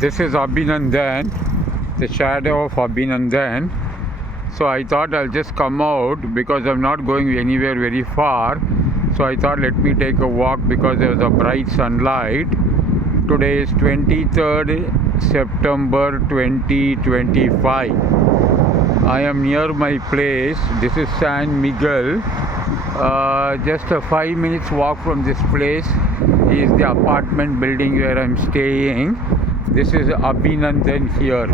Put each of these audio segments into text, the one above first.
This is Abhinandan, the shadow of Abhinandan. So I thought I'll just come out because I'm not going anywhere very far. So I thought let me take a walk because there was a bright sunlight. Today is 23rd September 2025. I am near my place. This is San Miguel. Just a 5 minutes walk from this place is the apartment building where I'm staying. This is Abhinandan here.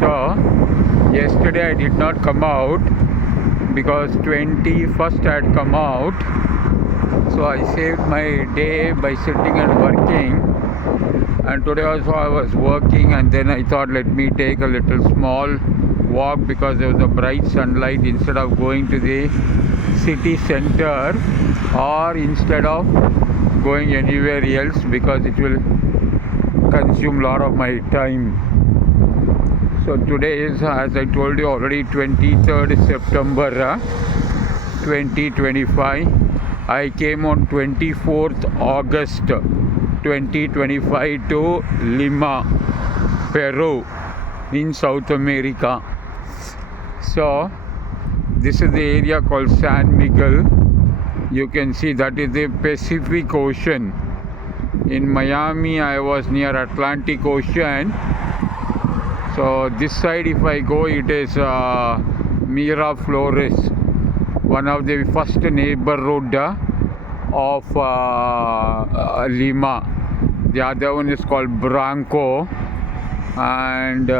So yesterday I did not come out because 21st I had come out. So I saved my day by sitting and working. And today also I was working, and then I thought let me take a little small walk because there was a bright sunlight instead of going to the city center or instead of going anywhere else because it will consume a lot of my time. So today is, as I told you already, 23rd September 2025. I came on 24th August 2025 to Lima, Peru in South America. So this is the area called San Miguel. You can see that is the Pacific Ocean. In Miami I was near Atlantic Ocean. So this side if I go it is Miraflores, one of the first neighborhood of Lima. The other one is called Branco, and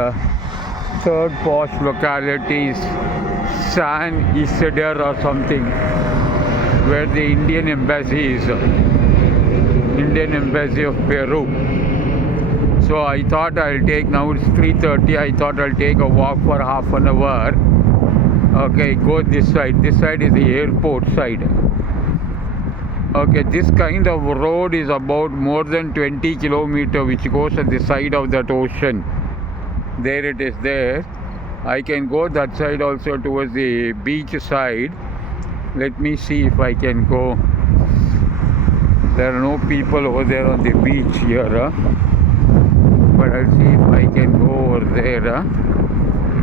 third posh locality is San Isidro or something, where the Indian Embassy is, Indian Embassy of Peru. So I thought I'll take, now it's 3:30, I thought I'll take a walk for half an hour. Okay, go this side. This side is the airport side. Okay, this kind of road is about more than 20 kilometers, which goes at the side of that ocean. There it is there. I can go that side also towards the beach side. Let me see if I can go. There are no people over there on the beach here. But I'll see if I can go over there.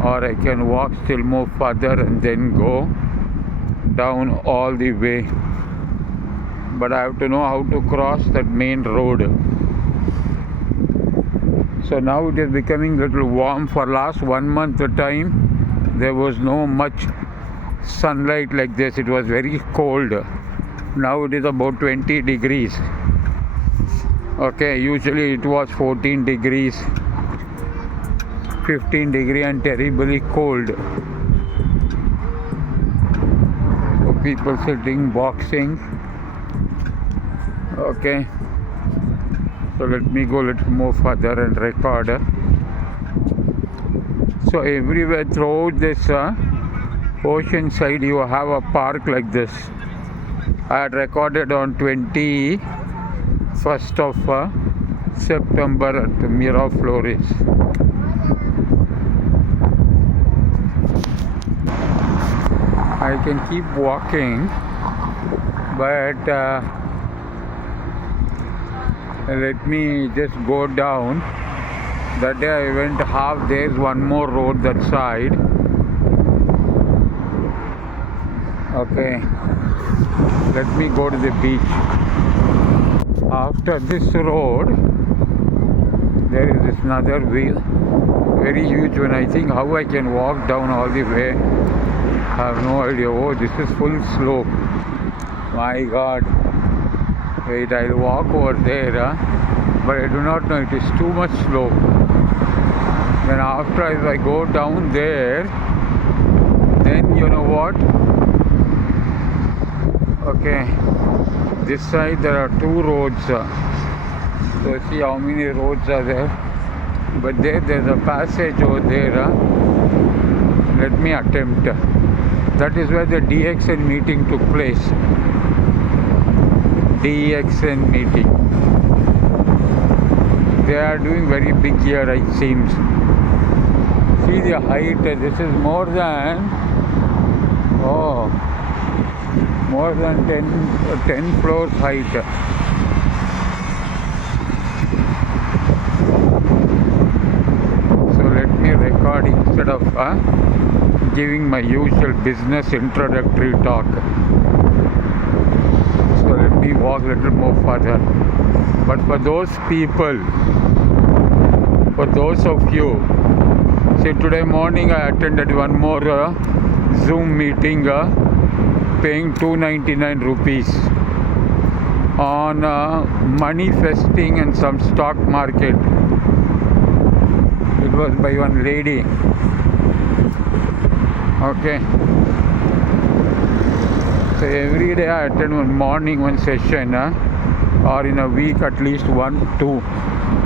Or I can walk still more further and then go down all the way. But I have to know how to cross that main road. So now it is becoming a little warm. For last 1 month time there was no much sunlight like this. It was very cold. Now it is about 20 degrees. Okay, usually it was 14 degrees, 15 degree and terribly cold. So people sitting, boxing. Okay, so let me go a little more further and record. So everywhere throughout this ocean side you have a park like this. I had recorded on 21st of September at Miraflores. I can keep walking, but let me just go down. That day I went half. There's one more road that side. Okay, let me go to the beach. After this road there is this another wheel, very huge one. I think how I can walk down all the way, I have no idea. Oh, this is full slope. My God. Wait, I'll walk over there, but I do not know, it is too much slope. Then after as I go down there, then you know what? Okay, this side there are two roads. So see how many roads are there. But there's a passage over there. Let me attempt. That is where the DXN meeting took place. DXN meeting. They are doing very big here, it seems. See the height. This is more than more than 10 floors height. giving my usual business introductory talk. So let me walk a little more further. But for those people, for those of you, see, today morning I attended one more Zoom meeting, paying 299 rupees on manifesting and some stock market. It was by one lady. Okay. So every day I attend one morning, one session, or in a week at least 1-2.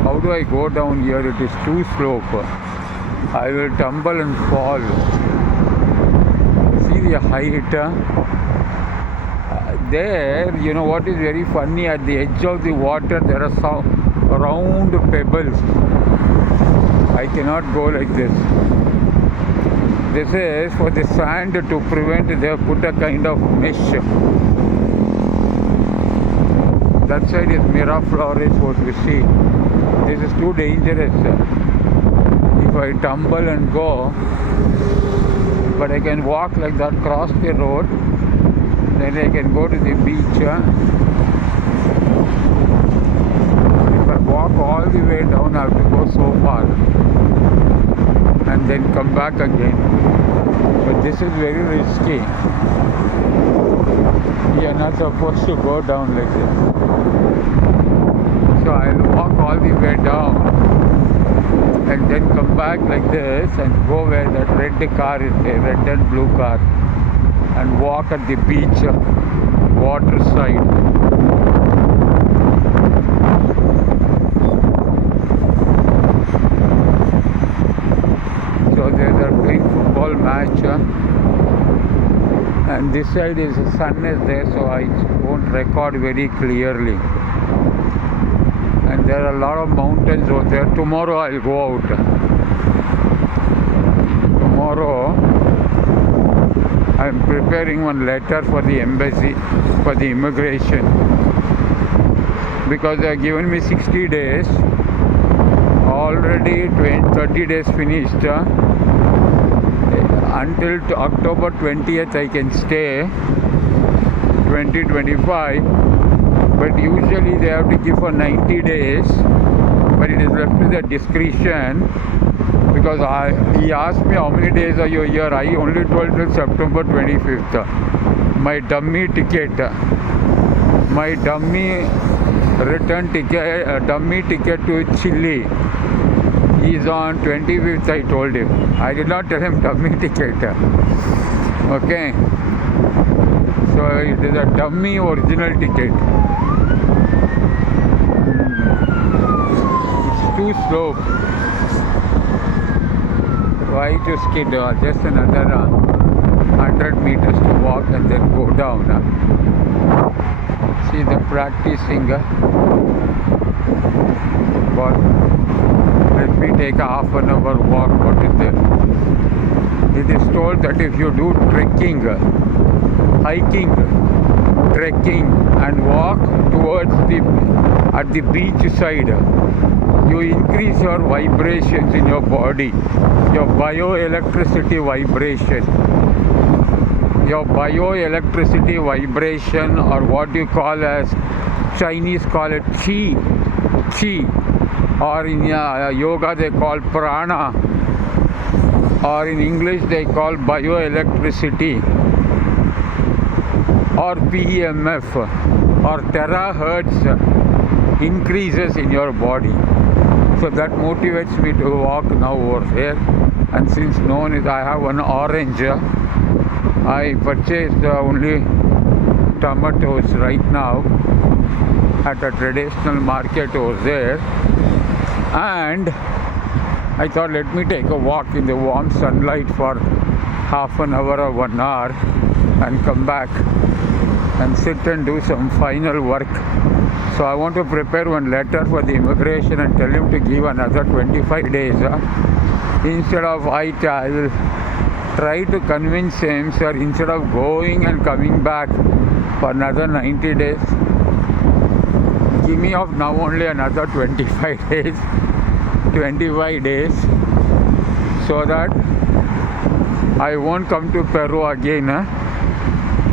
How do I go down here? It is too slope. I will tumble and fall. See the height. There, you know what is very funny? At the edge of the water, there are some round pebbles. I cannot go like this. This is for the sand to prevent. They have put a kind of mesh. That side is Miraflores, what we see. This is too dangerous. If I tumble and go, but I can walk like that, cross the road, then I can go to the beach. If I walk all the way down, I have to go so far and then come back again. But this is very risky. You are not supposed to go down like this. So I'll walk all the way down and then come back like this and go where that red car is there, red and blue car, and walk at the beach, water side. So they're playing football match, and this side is the sun is there, so I won't record very clearly. And there are a lot of mountains over there. Tomorrow I'll go out. Tomorrow I'm preparing one letter for the embassy, for the immigration, because they have given me 60 days. Already 30 days finished. Until October 20th I can stay, 2025. But usually they have to give for 90 days, but it is left to their discretion, because he asked me how many days are you here. I only told till September 25th. My dummy ticket, my dummy return ticket, dummy ticket to Chile is on 25th, I told him. I did not tell him dummy ticket. Okay. So it is a dummy original ticket. It's too slow. Why to skid? Just another 100 meters to walk and then go down. See the practicing. But let me take a half an hour walk. What is there? It is told that if you do trekking, hiking, trekking and walk towards at the beach side, you increase your vibrations in your body, your bioelectricity vibration. Your bioelectricity vibration, or what you call as Chinese call it chi, or in yoga they call prana, or in English they call bioelectricity, or PEMF, or terahertz increases in your body. So that motivates me to walk now over here. And since known is I have one orange, I purchased only tomatoes right now at a traditional market over there, and I thought let me take a walk in the warm sunlight for half an hour or 1 hour and come back and sit and do some final work. So I want to prepare one letter for the immigration and tell him to give another 25 days. Instead of I will try to convince him, sir, instead of going and coming back for another 90 days, give me off now only another 25 days, so that I won't come to Peru again.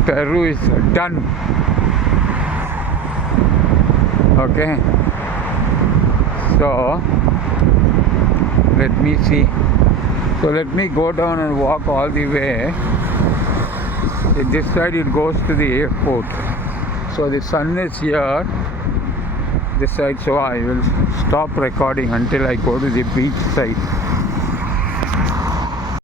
Peru is done. Okay. So let me see. So let me go down and walk all the way. This side it goes to the airport. So the sun is here. This side. So I will stop recording until I go to the beach side.